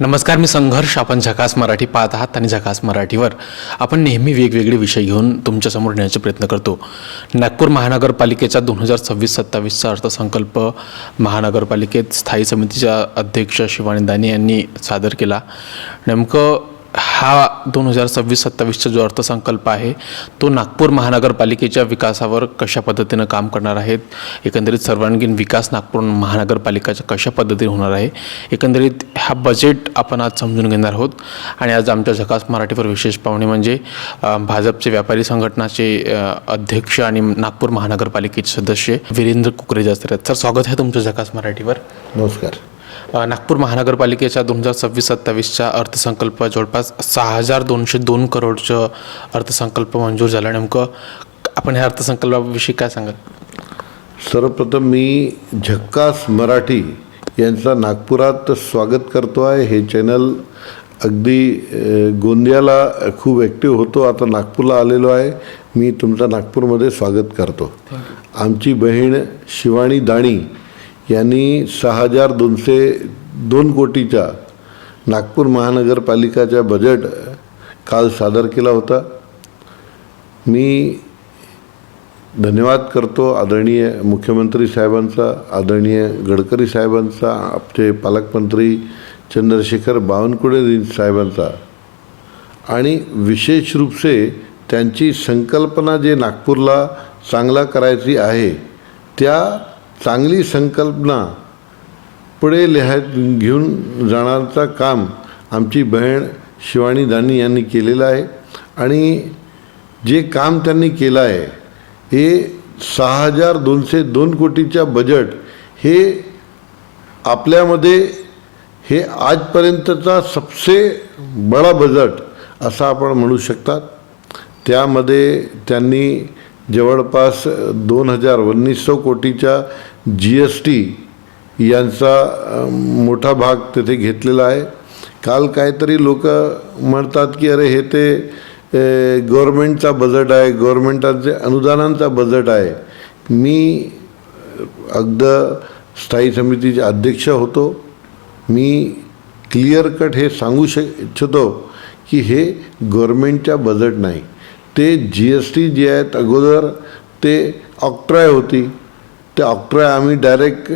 नमस्कार, मी संघर्ष. आपण झकास मराठी पाहत आहात आणि झकास मराठीवर आपण नेहमी वेगवेगळे विषय घेऊन तुमच्यासमोर नेण्याचा प्रयत्न करतो. नागपूर महानगरपालिकेचा 2026-27चा अर्थसंकल्प महानगरपालिकेत स्थायी समितीच्या अध्यक्ष शिवानी दाने यांनी सादर केला. नेमकं हा 2026-27चा जो अर्थसंकल्प आहे तो नागपूर महानगरपालिकेच्या विकासावर कशा पद्धतीनं काम करणार आहेत, एकंदरीत सर्वांगीण विकास नागपूर महानगरपालिकेचा कशा पद्धतीने होणार आहे, एकंदरीत हा बजेट आपण आज समजून घेणार आहोत. आणि आज आमच्या झकास मराठीवर विशेष पाहुणे म्हणजे भाजपचे व्यापारी संघटनाचे अध्यक्ष आणि नागपूर महानगरपालिकेचे सदस्य वीरेंद्र कुकरेजा आहेत. सर, स्वागत आहे तुमचं झकास मराठीवर. नमस्कार. नागपूर महानगरपालिकेच्या 2026-27चा अर्थसंकल्प जवळपास 6,202 करोडचं अर्थसंकल्प मंजूर झाला. नेमकं आपण ह्या अर्थसंकल्पाविषयी काय सांगाल? सर्वप्रथम मी झक्कास मराठी यांचा नागपुरात स्वागत करतो आहे. हे चॅनल अगदी गोंदियाला खूप ॲक्टिव्ह होतो, आता नागपूरला आलेलो आहे. मी तुमचं नागपूरमध्ये स्वागत करतो. आमची बहीण शिवानी दाणी यांनी 6,202 कोटीचा नागपूर महानगरपालिकाचा बजेट काल सादर केला होता. मी धन्यवाद करतो आदरणीय मुख्यमंत्री साहेबांचा, आदरणीय गडकरी साहेबांचा, आपले पालकमंत्री चंद्रशेखर बावनकुळे साहेबांचा, आणि विशेष रूप से त्यांची संकल्पना जे नागपूरला चांगला करायची आहे त्या चांगली संकल्पना पुढे घेऊन जाण्याचा काम आमची बहीण शिवानी दानी यांनी केलेलं आहे. आणि जे काम त्यांनी केलं आहे हे 6,202 कोटीच्या बजेट हे आपल्यामध्ये हे आजपर्यंतचा सबसे बडा बजेट असं आपण म्हणू शकतात. त्यामध्ये त्यांनी जवळपास 2,900 कोटीचा GST यांचा मोठा भाग तिथे घेतलेला आहे. काल काहीतरी लोक म्हणतात की अरे हे ते गव्हर्मेंटचा बजेट आहे, गव्हर्मेंटाचे अनुदानांचा बजेट आहे. मी अगदी स्थायी समितीचे अध्यक्ष होतो. मी क्लिअर कट हे सांगू इच्छितो की हे गव्हर्मेंटच्या बजेट नाही. ते GST जे आहेत अगोदर ते ऑक्ट्रॉय होती, ते ऑक्ट्रॉय आम्ही डायरेक्ट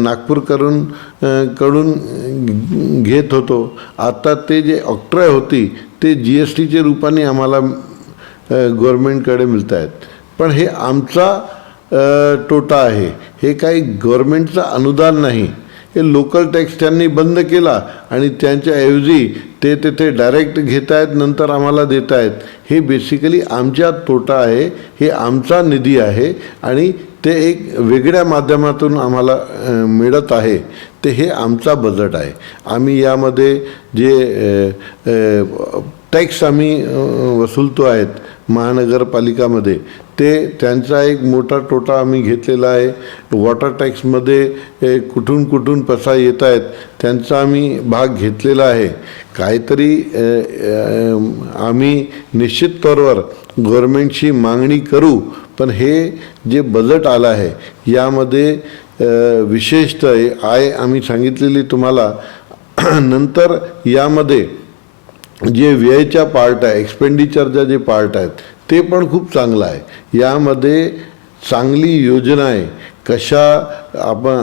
नागपूर कडून घेत होतो. आता ते जे ऑक्ट्रॉय होती ते GSTच्या रूपाने आम्हाला गव्हर्मेंटकडे मिळत आहेत. पण हे आमचा तोटा आहे, हे काही गव्हर्मेंटचं अनुदान नाही. हे लोकल टॅक्स त्यांनी बंद केला आणि त्यांच्याऐवजी ते तिथे डायरेक्ट घेत आहेत, नंतर आम्हाला देत आहेत. हे बेसिकली आमच्या तोटा आहे, हे आमचा निधी आहे आणि ते एक वेगळ्या माध्यमातून आम्हाला मिळत आहे. ते हे आमचा बजेट आहे. आम्ही यामध्ये जे टॅक्स आम्ही वसूलतो आहेत महानगरपालिकामध्ये ते त्यांचा एक मोठा तोटा आम्ही घेतलेला आहे. वॉटर टॅक्समध्ये कुठून पैसा येत आहेत त्यांचा आम्ही भाग घेतलेला आहे. काहीतरी आम्ही निश्चित तौरवर गव्हर्मेंटची मागणी करू. पण हे जे बजेट आलं आहे यामध्ये विशेषतः आम्ही सांगितलेली तुम्हाला. नंतर यामध्ये जे व्ययच्या पार्ट आहे, एक्सपेंडिचरचा जे पार्ट आहेत ते पण खूप चांगलं आहे. यामध्ये चांगली योजना आहे, कशा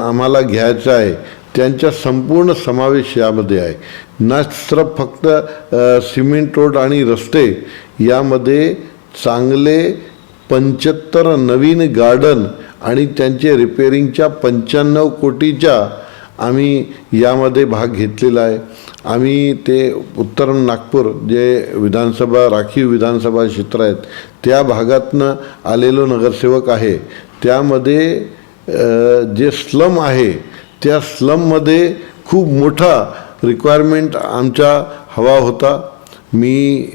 आम्हाला घ्यायचं आहे त्यांचा संपूर्ण समावेश यामध्ये आहे. ना फक्त सिमेंट रोड आणि रस्ते, यामध्ये चांगले 75 नवीन गार्डन आणि त्यांचे रिपेरिंगच्या 95 कोटीच्या आम्ही यामध्ये भाग घेतलेला आहे. आम्ही ते उत्तर नागपूर जे विधानसभा राखीव विधानसभा क्षेत्र आहेत त्या भागातनं आलेलो नगरसेवक आहे. त्यामध्ये जे स्लम आहे त्या स्लममध्ये खूप मोठा रिक्वायरमेंट आमचा हवा होता. मी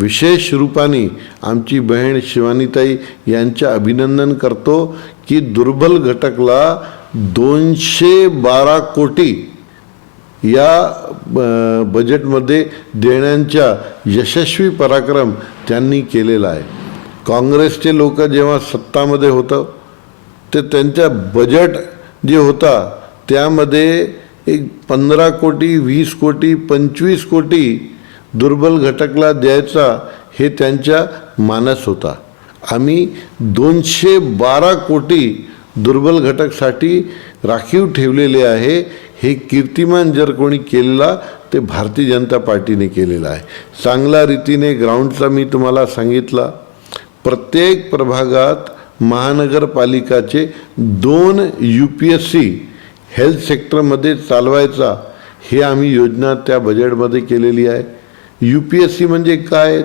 विशेष रूपाने आमची बहीण शिवानीताई यांचे अभिनंदन करतो की दुर्बल घटकला 212 कोटी या बजेटमध्ये देण्याचा यशस्वी पराक्रम त्यांनी केलेला आहे. काँग्रेसचे लोक जेव्हा सत्तामध्ये होतं ते त्यांचा बजेट जे होता त्यामध्ये एक 15 कोटी, 20 कोटी, 25 कोटी दुर्बल घटकला द्यायचा हे त्यांच्या मानस होता. आम्ही 212 कोटी दुर्बल घटकसाठी राखीव ठेवलेले आहे. हे कीर्तिमान जर कोणी केलेला ते भारतीय जनता पार्टीने केलेला आहे. चांगल्या रीतीने ग्राउंडचा मी तुम्हाला सांगितला. प्रत्येक प्रभागात महानगरपालिकाचे 2 UPSC हेल्थ सेक्टरमध्ये चालवायचा हे आम्ही योजना त्या बजेटमध्ये केलेली आहे. UPSC म्हणजे काय?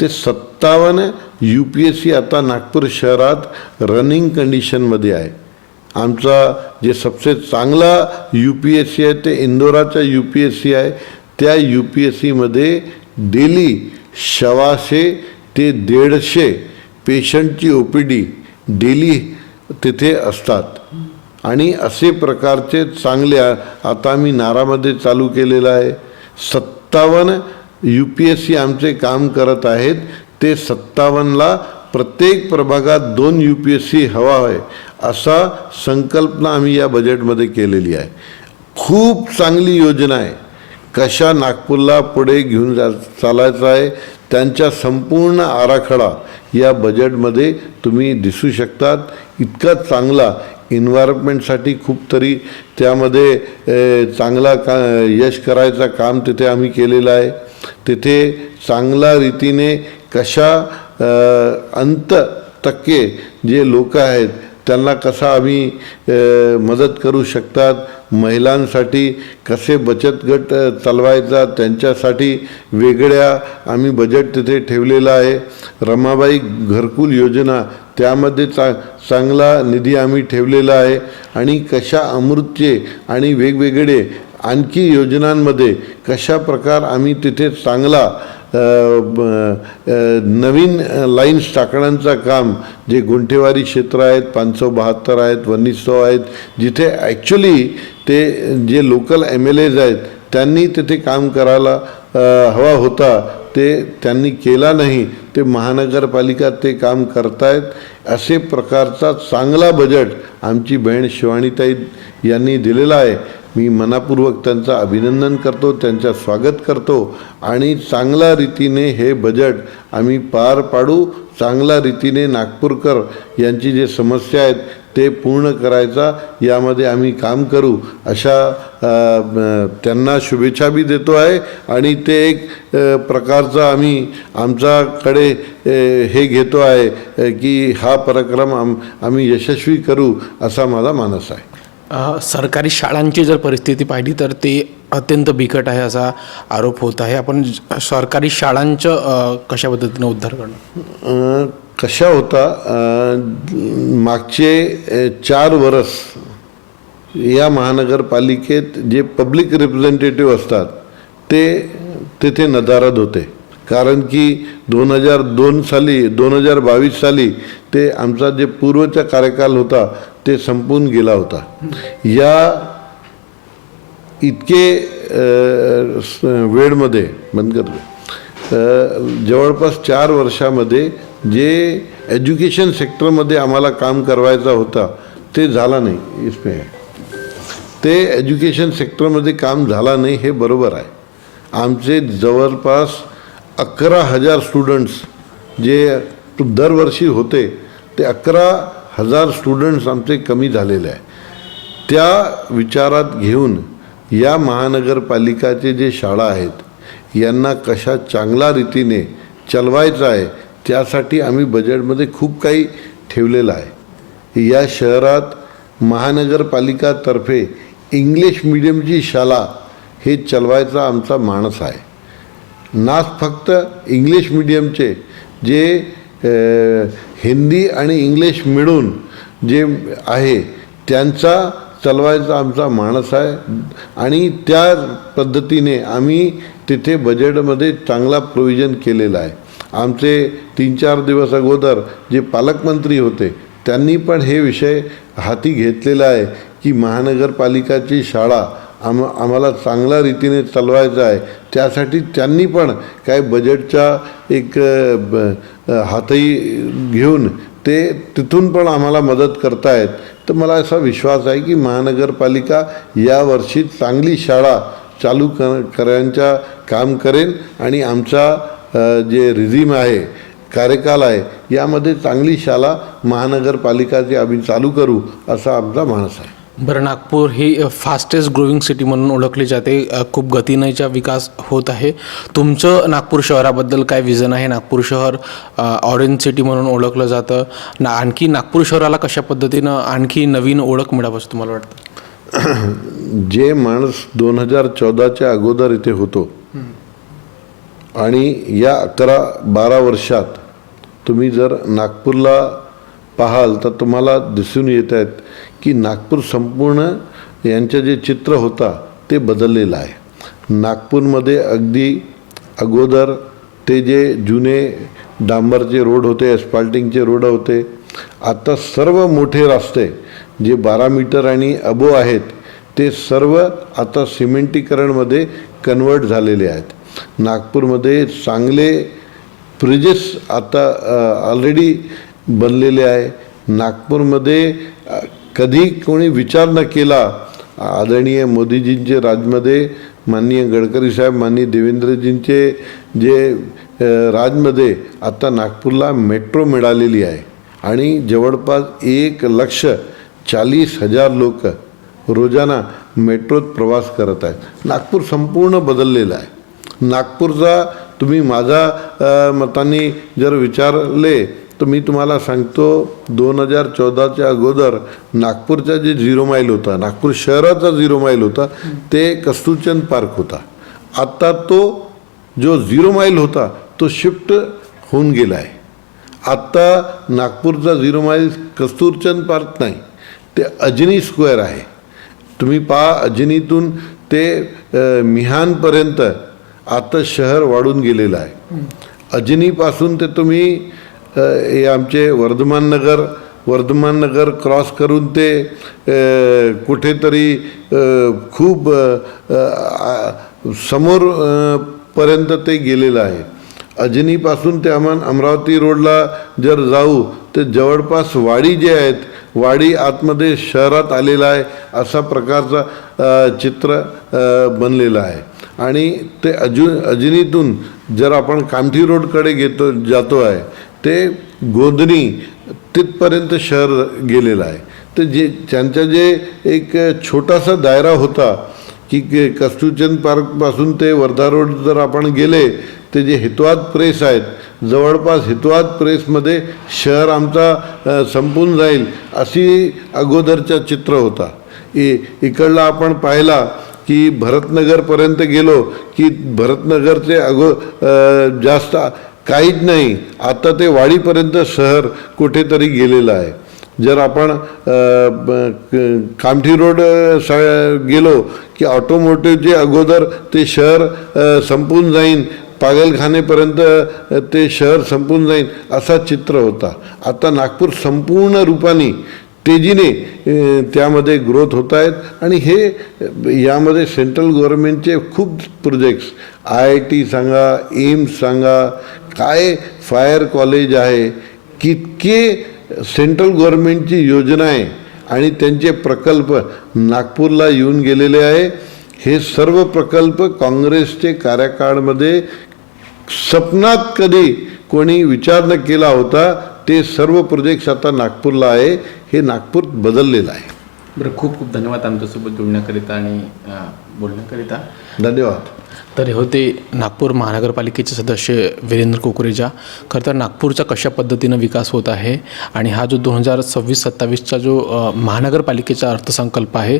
ते 57 UPSC आता नागपूर शहरात रनिंग कंडिशनमध्ये आहे. आमचा जे सबसे चांगला UPSC आहे ते इंदोराचा UPSC आहे. त्या UPSCमध्ये डेली 125 ते 150 पेशंटची OPD डेली तिथे असतात. आणि असे प्रकारचे चांगले आता आम्ही नारामध्ये चालू केलेलं आहे. 57 UPSC आमचे काम करत आहेत. ते 57ला प्रत्येक प्रभागात 2 UPSC हवा आहे असा संकल्पना आम्ही या बजेटमध्ये केलेली आहे. खूप चांगली योजना आहे. कशा नागपूरला पुढे घेऊन चालायचं आहे त्यांचा संपूर्ण आराखडा या बजेटमध्ये तुम्ही दिसू शकतात. इतका चांगला एन्व्हायरमेंटसाठी खूप तरी त्यामध्ये चांगला यश करायचं काम तिथे आम्ही केलेलं आहे. तिथे चांगल्या रीतीने कशा अंत टक्के जे लोक आहेत त्यांना कसा आम्ही मदत करू शकतात, महिलांसाठी कसे बचत गट चालवायचा त्यांच्यासाठी वेगळ्या आम्ही बजेट तिथे ठेवलेलं आहे. रमाबाई घरकुल योजना त्यामध्ये चांगला निधी आम्ही ठेवलेला आहे. आणि कशा अमृतचे आणि वेगवेगळे आणखी योजनांमध्ये कशा प्रकार आम्ही तिथे चांगला नवीन लाईन्स टाकण्याचं काम जे गुंठेवारी क्षेत्र आहेत 572 आहेत 1900 आहेत जिथे ॲक्च्युली ते जे लोकल MLAs आहेत त्यांनी तिथे काम करायला हवा होता ते त्यांनी केला नाही. ते महानगरपालिका ते काम करतायत. असे प्रकारचा चांगला बजेट आमची बहीण शिवानीताई यांनी दिलेला आहे. मी मनापूर्वक त्यांचं अभिनंदन करतो, त्यांचं स्वागत करतो. आणि चांगल्या रीतीने हे बजेट आम्ही पार पाडू. चांगल्या रीतीने नागपूरकर यांची जे समस्या आहेत ते पूर्ण करायचा यामध्ये आम्ही काम करू अशा त्यांना शुभेच्छा बी देतो आहे. आणि ते एक प्रकारचा आम्ही आमच्याकडे हे घेतो आहे की हा कार्यक्रम आम्ही यशस्वी करू असा माझा मानस आहे. सरकारी शाळांची जर परिस्थिती पाहिली तर ते अत्यंत बिकट आहे असा आरोप होत आहे. आपण सरकारी शाळांचं कशा पद्धतीने उद्धार करणार? कशा होता मागचे 4 वर्ष या महानगरपालिकेत जे पब्लिक रिप्रेझेंटेटिव्ह असतात ते तिथे नदारद होते. कारण की 2002 साली 2022 साली ते आमचा जे पूर्वचा कार्यकाल होता ते संपून गेला होता. या इतके वेळमध्ये बंद करतो जवळपास 4 वर्षामध्ये जे एज्युकेशन सेक्टरमध्ये आम्हाला काम करवायचा होता ते झाला नाही. इसमें ते एज्युकेशन सेक्टरमध्ये काम झाला नाही हे बरोबर आहे. आमचे जवळपास 11,000 स्टुडंट्स जे दरवर्षी होते ते 11,000 स्टुडंट्स आमचे कमी झालेले आहे. त्या विचारात घेऊन या महानगरपालिकाचे जे शाळा आहेत यांना कशा चांगल्या रीतीने चालवायचं आहे त्यासाठी आम्ही बजेटमध्ये खूप काही ठेवलेलं आहे. या शहरात महानगरपालिकातर्फे इंग्लिश मीडियमची शाळा हे चालवायचा आमचा मानस आहे. ना फक्त इंग्लिश मीडियमचे जे हिंदी आणि इंग्लिश मिळून जे आहे त्यांचा चालवायचा आमचा मानस आहे. आणि त्या पद्धतीने आम्ही तिथे बजेटमध्ये चांगला प्रोव्हिजन केलेला आहे. आमचे 3-4 दिवस अगोदर जे पालकमंत्री होते त्यांनी पण हे विषय हाती घेतलेला आहे की महानगरपालिकाची शाळा आम्हाला चांगल्या रीतीने चालवायचं आहे. त्यासाठी त्यांनी पण काय बजेटचा एक हातही घेऊन ते तिथून पण आम्हाला मदत करतायत. तर मला असा विश्वास आहे की महानगरपालिका यावर्षी चांगली शाळा चालू करायच्या काम करेन आणि आमचा जे रिझिम आहे, कार्यकाल आहे, यामध्ये चांगली शाळा महानगरपालिकाची आम्ही चालू करू असा आमचा मानस आहे. बरं, नागपूर ही फास्टेस्ट ग्रोविंग सिटी म्हणून ओळखली जाते. खूप गतीनेचा विकास होत आहे. तुमचं नागपूर शहराबद्दल काय विजन आहे? नागपूर शहर ऑरेंज सिटी म्हणून ओळखलं जातं. आणखी नागपूर शहराला कशा पद्धतीनं आणखी नवीन ओळख मिळावं असं तुम्हाला वाटतं? जे माणूस 2014च्या अगोदर इथे होतो आणि या 11-12 वर्षात तुम्ही जर नागपूरला पाहाल तर तुम्हाला दिसून येत आहेत की नागपूर संपूर्ण यांचं जे चित्र होता ते बदललेलं आहे. नागपूरमध्ये अगदी अगोदर ते जे जुने डांबरचे रोड होते, एस्फाल्टिंगचे रोड होते, आता सर्व मोठे रस्ते जे 12 मीटर आणि अबो आहेत ते सर्व आता सिमेंटीकरणमध्ये कन्वर्ट झालेले आहेत. नागपूरमध्ये चांगले ब्रिजेस आता ऑलरेडी बनलेले आहे. नागपूरमध्ये कधी कोणी विचार न केला, आदरणीय मोदीजींचे राजमध्ये, माननीय गडकरी साहेब, माननीय देवेंद्रजींचे जे राजमध्ये आता नागपूरला मेट्रो मिळालेली आहे आणि जवळपास 1,40,000 लोक रोजाना मेट्रोत प्रवास करत आहेत. नागपूर संपूर्ण बदललेलं आहे. नागपूरचा तुम्ही माझा मतांनी जर विचारले तर मी तुम्हाला सांगतो 2014च्या अगोदर नागपूरचा जे 0 माईल होता, नागपूर शहराचा 0 माईल होता, ते कस्तुरचंद पार्क होता. आता तो जो 0 माईल होता तो शिफ्ट होऊन गेला आहे. आत्ता नागपूरचा 0 माईल कस्तुरचंद पार्क नाही, ते अजनी स्क्वेअर आहे. तुम्ही पहा, अजनीतून ते मिहानपर्यंत आता शहर वाढून गेलेलं आहे. अजनीपासून ते तुम्ही हे आमचे वर्धमान नगर क्रॉस करून ते कुठेतरी खूप समोर पर्यंत ते गेलेलं आहे. अजनीपासून ते अमरावती रोडला जर जाऊ तर जवळपास वाडी जे आहेत, वाडी आतमध्ये शहरात आलेला आहे असा प्रकारचा चित्र बनलेलं आहे. आणि ते अजनीतून जर आपण कामठी रोडकडे जातो आहे ते गोंधनी तिथपर्यंत शहर गेलेलं आहे. तर जे त्यांचा जे एक छोटासा दायरा होता की कस्तुरचंद पार्कपासून ते वर्धा रोड जर आपण गेले ते जे हितवाद प्रेस आहेत, जवळपास हितवाद प्रेसमध्ये शहर आमचा संपून जाईल अशी अगोदरचा चित्र होता. इकडला आपण पाहिला की भरतनगरपर्यंत गेलो की भरतनगरचे जास्त काहीच नाही, आता ते वाडीपर्यंत शहर कुठेतरी गेलेलं आहे. जर आपण कामठी रोड गेलो की ऑटोमोटिव्हचे अगोदर ते शहर संपून जाईन, पागलखानेपर्यंत ते शहर संपून जाईन असा चित्र होता. आता नागपूर संपूर्ण रूपाने तेजीने त्यामध्ये ग्रोथ होत आहेत आणि हे यामध्ये सेंट्रल गव्हर्नमेंटचे खूप प्रोजेक्ट्स, IIT सांगा, एम्स सांगा, काय फायर कॉलेज आहे, कितके सेंट्रल गव्हर्नमेंटची योजना आहे आणि त्यांचे प्रकल्प नागपूरला येऊन गेलेले आहे. हे सर्व प्रकल्प काँग्रेसचे कार्यकाळामध्ये स्वप्नात कधी कोणी विचार न केला होता, ते सर्व प्रोजेक्ट्स आता नागपूरला आहे. हे नागपूर बदललेलं आहे. बरं, खूप खूप धन्यवाद आमच्यासोबत जोडण्याकरिता आणि बोलण्याकरिता. धन्यवाद. तर हे होते नागपूर महानगरपालिकेचे सदस्य वीरेंद्र कुकरेजा. खरं तर नागपूरचा कशा पद्धतीनं विकास होत आहे आणि हा जो 2026-27चा जो महानगरपालिकेचा अर्थसंकल्प आहे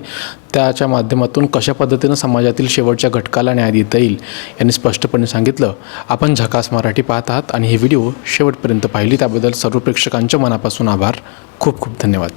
त्याच्या माध्यमातून कशा पद्धतीनं समाजातील शेवटच्या घटकाला न्याय देता येईल यांनी स्पष्टपणे सांगितलं. आपण झकास मराठी पाहत आहात आणि ही व्हिडिओ शेवटपर्यंत पाहिली त्याबद्दल सर्व प्रेक्षकांच्या मनापासून आभार. खूप खूप धन्यवाद.